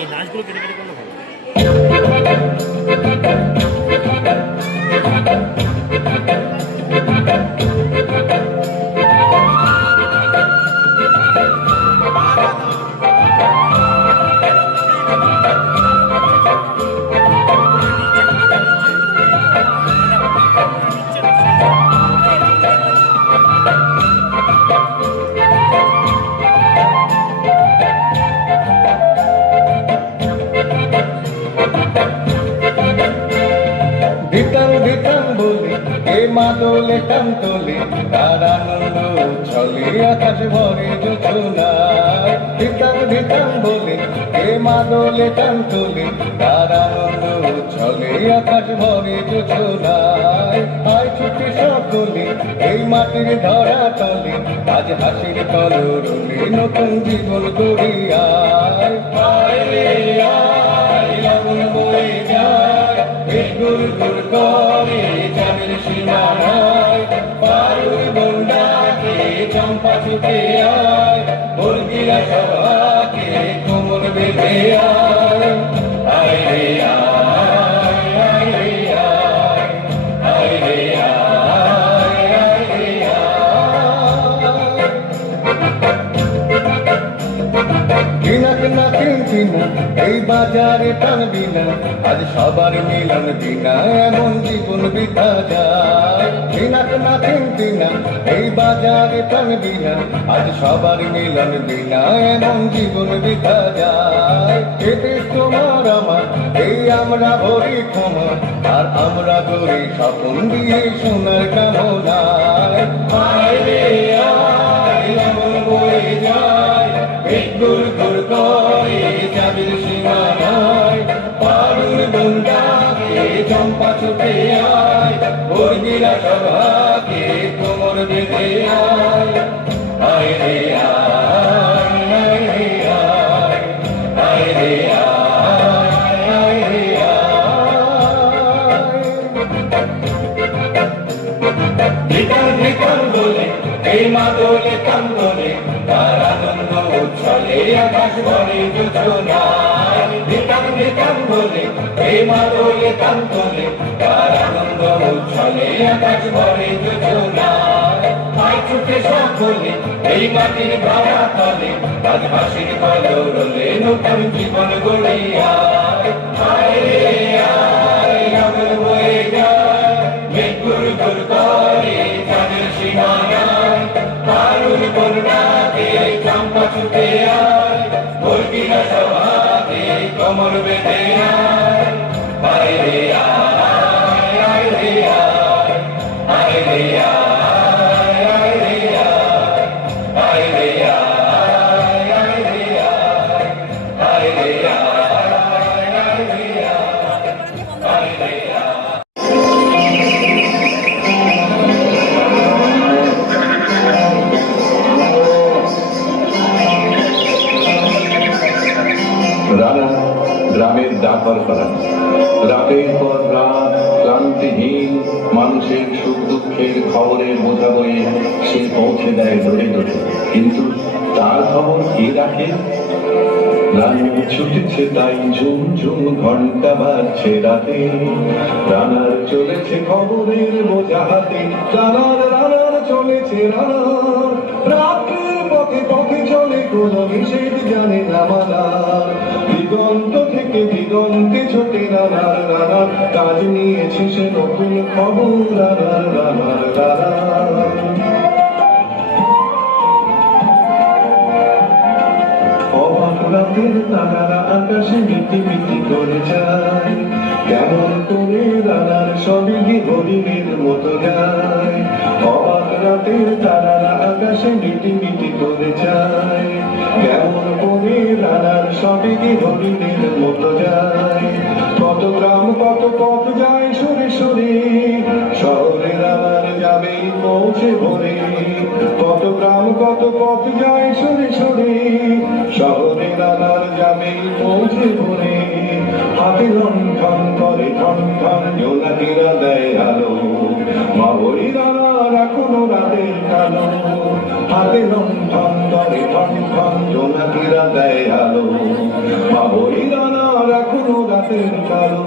এই নাচগুলো কেটে কেটে করলে ভালো। মাদলে কান্তলে তার আনন্দ ছলে আকাশ ভরে যোচনায় ধিতাং ধিতাং বলে এ মাদলে কান্তলে তার আনন্দ ছলে আকাশ ভরে যোচনায় আয় ছুটে সকলে এই মাটির ধরা তলে আজ হাসির কলরলে নতুন জীবন গড়িয়ায় আয় রে আয় লগন বয়ে যায় গুর গুর করে চাঁদের সীমানায় পারুর বন্ডাকে চম্পা ছুটে আয় মুরগিরা সবাকে কোমর বেঁধে আয় আয় রে আয় আয় রে আয় আয় রে আয় আয় রে কিনাক না কিনছি না এই বাজারে টানবি না আজ সবার মিলন দিনা এমন জীবন বিতা যায় কিনাক না কিনছি না এই বাজারে টানবি না আজ সবার মিলন দিনা এমন জীবন বিতা যায় এতে তোমার আমার এই আমরা ভরি ক্ষমা আর আমরা গড়ি স্বপ্ন দিয়ে সোনার কামনায় আয় রে আয় এমন বয়ে যায় গুর গুর করে চাঁদের সীমানায় পারুর বন্ডাকে চম্পা ছুটে আয় মুরগিরা সবাকে কোমর বেঁধে আয় আয় রে আয় আয় রে আয় আয় রে আয় আয় রে আয় ধিকার বলে এই মাদলে কান্দলে তার আনন্দ উচ্ছলে আকাশ ভরে যোচনায় ধিকার ধিকার বলে এই মাদলে কান্দলে তার আনন্দ উচ্ছলে আকাশ ভরে যোচনায় আয় ছুটে সকলে এই মাটির ধরা তলে আজ হাসির কলরলে নতুন জীবন গড়িয়ায় আয় রে আয় লগন বয়ে যায় গুর গুর করে ছুটে আয় ভরবি না সভাতে কমর বেঁধে আয় আয় রে আয় আয় রে আয় আয় রে আয় আয় রে আয় আয় রে আয় আয় রে আয় আয় রে আয় আয় রে আয় রে রানা গ্রামের ডাকর করা রাতের পর রাত ক্লান্তিহীন মানুষের সুখ দুঃখের খবরের বোঝা বয়ে সে পৌঁছে দেয় ধরে ধরে, কিন্তু তার খবর কে রাখে? রানা ছুটেছে তাই ঝুম ঝুম ঘন্টা বাজছে রাতে, রানার চলেছে খবরের বোঝা হাতে, রানার চলেছে রানার রাত্রির পথে পথে চলে কোনো নিষেধ জানে না মানার, দিগন্ত থেকে দিগন্তে ছোটে রানার কাজ নিয়েছে সে নতুন খবর রানার অবাক রাতের তারারা আকাশে মিটি মিটি করে যায়, কেমন করে রানার সবই হরিণের মতো যায়, অবাক রাতের তারারা আকাশে মিটি মিটি করে যায়, কেমন করে রানার সবই হরিণের মতো যায়, কত গ্রাম কত পথ যায় সরে সরে, শহরে রানার যাবে পৌঁছে ভরে, কত গ্রাম কত পথ যায় সরে সরে, শহরে রানার যাবে পৌঁছে ভরে, হাতে লণ্ঠন করে ঠন ঠন জোনাকিরা দেয় আলো, মাবরি রানার এখনো রাতের কালো, হাতে লণ্ঠন করে ঠন ঠন জোনাকিরা দেয় আলো, মাবরি রানার এখনো রাতের কালো।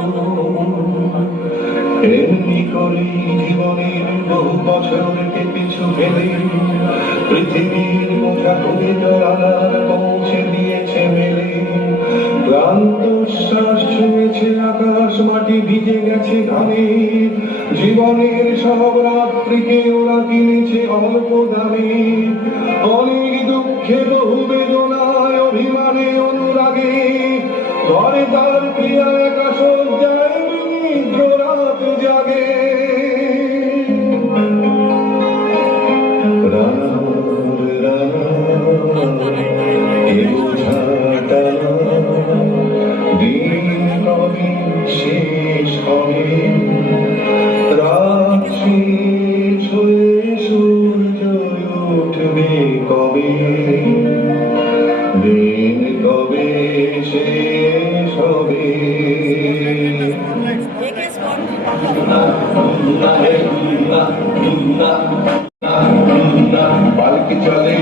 এমনি করে জীবনের বহু বছরকে পিছু ফেলে পৃথিবীর বোঝা করে রানার পৌঁছে দিয়েছে মেলে, ক্লান্ত শ্বাস ছুঁয়েছে আকাশ মাটি ভিজে গেছে ঘামে, জীবনের সব রাত্রিকে ওরা কিনেছে অল্প দামে, অনেক দুঃখে বহু বেদনায় অভিমানে অনুরাগে, ঘরে তার প্রিয়া একা সজ্জায় বিনিদ্র রাত জাগে, শেষ হবে রাত শেষ হয়ে সূর্য উঠবে কবে, দিন কবে শেষ হবে, পালকি চলে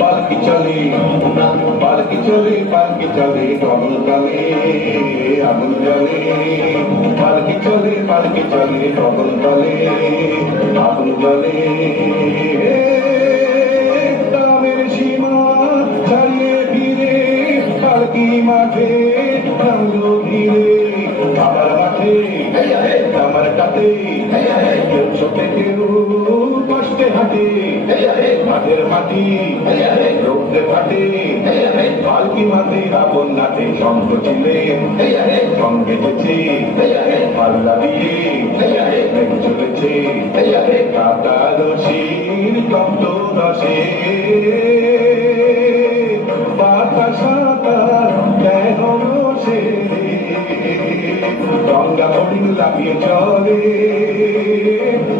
পালকি চলে পালকি চলে পালকি চলে আগুন জলে আগুন জলে, পালকি চলে আগুন জলে আগুন জলে, গ্রামের সীমা ছাড়িয়ে ফিরে পালকি মাঠে নামলো ধীরে, আমার মাঠে আমার কাতে কেউ ছোটে কেউ কষ্টে হাঁটে, মাঠের মাটি রৌদ্রে ফাটে, পালকি মাঠে আপন নাটে সঙ্গ ছিলে সঙ্গে যেছে পাল্লা দিয়ে চলেছে কাটা রশির কত রসে, বাতাস রসে গঙ্গা হরিণ লাফিয়ে চলে,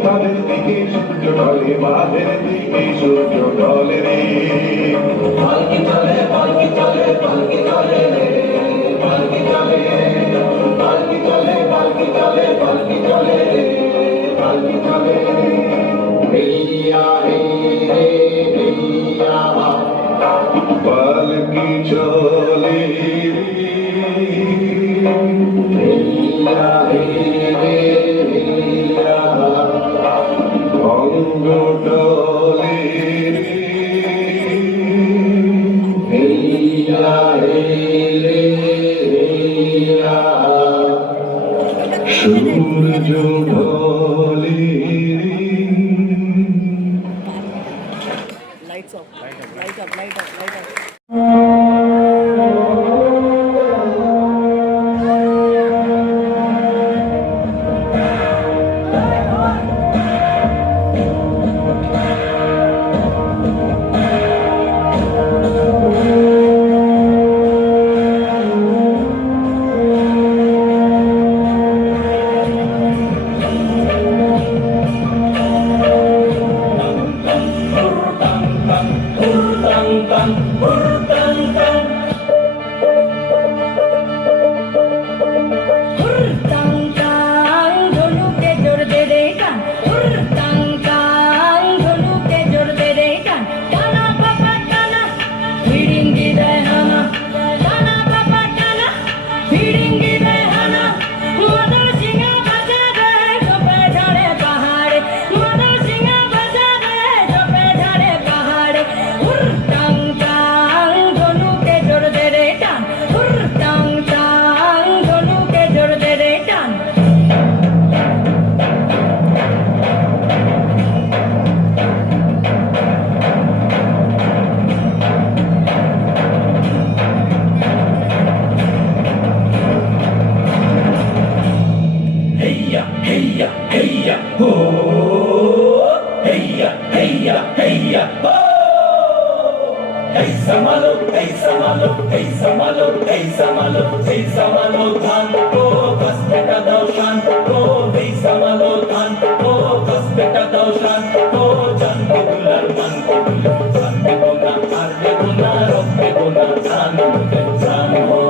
তাদের দিকে সূর্য ঢলে বাঁধের দিকে সূর্য ঢলে রে, পালকি চলে পালকি চলে পালকি চলে রে, পালকি চলে পালকি চলে পালকি চলে পালকি চলে রে, পালকি চলে হেইয়া হে হেইয়া পালকি চলে হেইয়া হে হেইয়া অঙ্গ টলে হেইয়া হে হেইয়া সূর্য ঢলে। heya, heya, ho. Heya, heya, heya, ho. Hey samalo, hey samalo, hey samalo, hey samalo, hey samalo dhan ko bas beta dao shan ko. Hey samalo dhan ko bas beta dao shan ko. Jan ko gular man ko gular, jan debo na ar debo na rob debo na dhan mujhe dhan ho.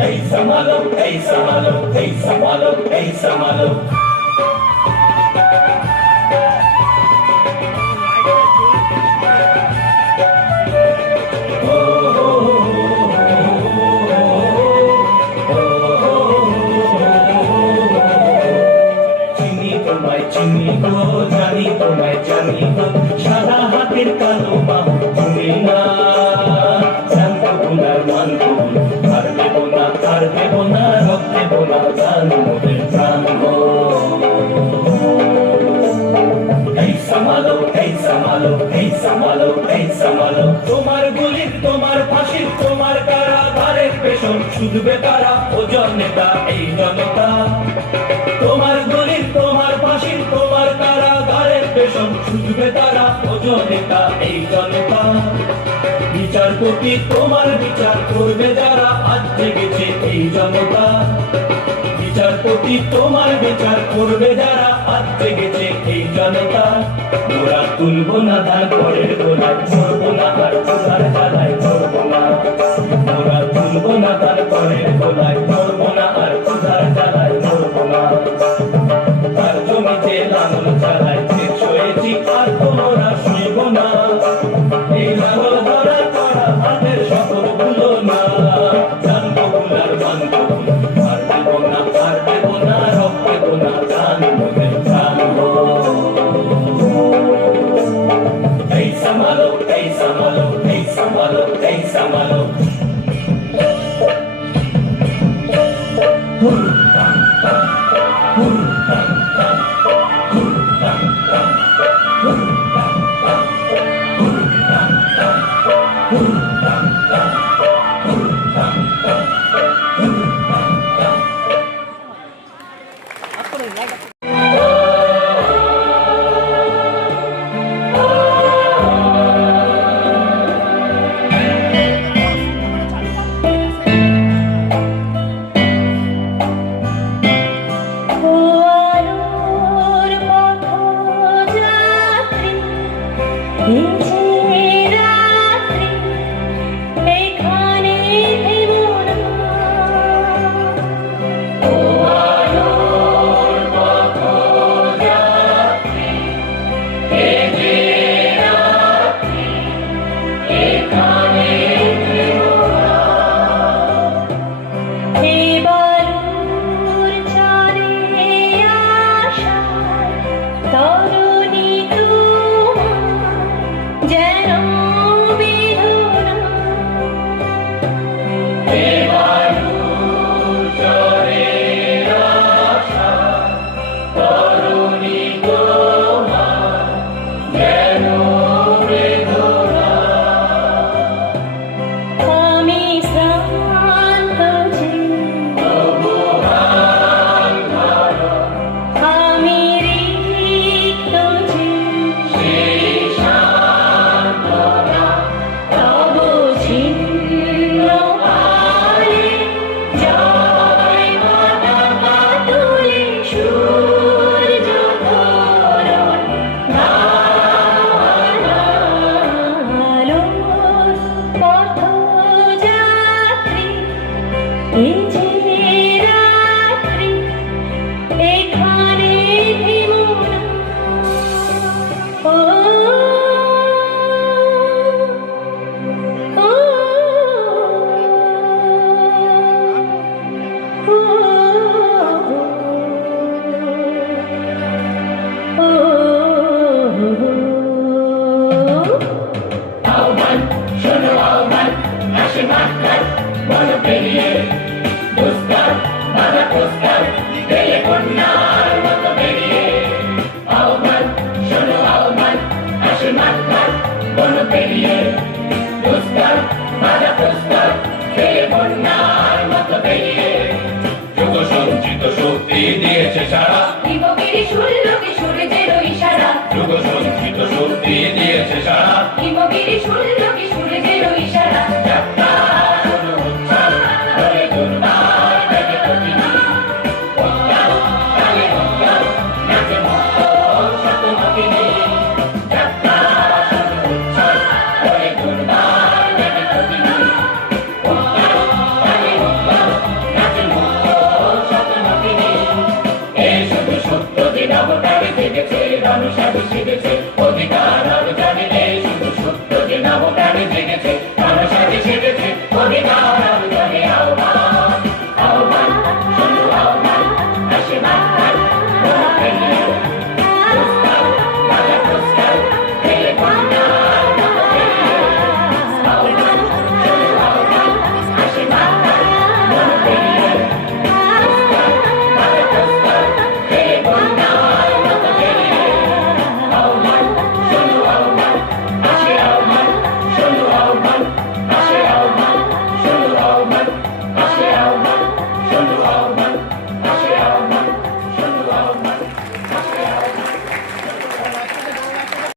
Hey samalo, hey samalo, hey samalo, hey samalo. চিনি গো জানি তোমায় জানি গো সাদা হাতের কালো বাহু তুমি না জানতো গুনার মান কবুল আর দেবো না রব দেবো না জান মোদের প্রাণ গো এই সামালো এই সামালো এই সামালো এই সামালো তোমার গুলির তোমার ফাঁসির তোমার কারাগারের পেছন শুধবে কারা ওজন নেতা এই জনতা তোমার গুলির তোমার ফাঁসির তোমার কারাগারের পেছন শুধবে তারা ওজন নেতা এই জনতা বিচারপতি তোমার বিচার করবে যারা আজ জেগেছে এই জনতা বিচারপতি তোমার বিচার করবে যারা আজ জেগেছে এই জনতা মোরা তুলবো না ধান পরের গোলায় ছড়বো না আর চুলার জ্বালায় ছড়বো না মোরা তুলবো না ধান পরের গোলায় ছড়বো না আর চুলার জ্বালায় ছড়বো না তার জমিতে লাঙল চালায় ঠিক সয়েছি আর তোমরা শুইব না এই লাঙল ধরা করা হাতের শপথ ভুলো না জানবো গুলার মানবো আর দেবো না রব দেবো না জান মোদের জানবো এই সামালো এই সামালো এই সামালো এই সামালো Oh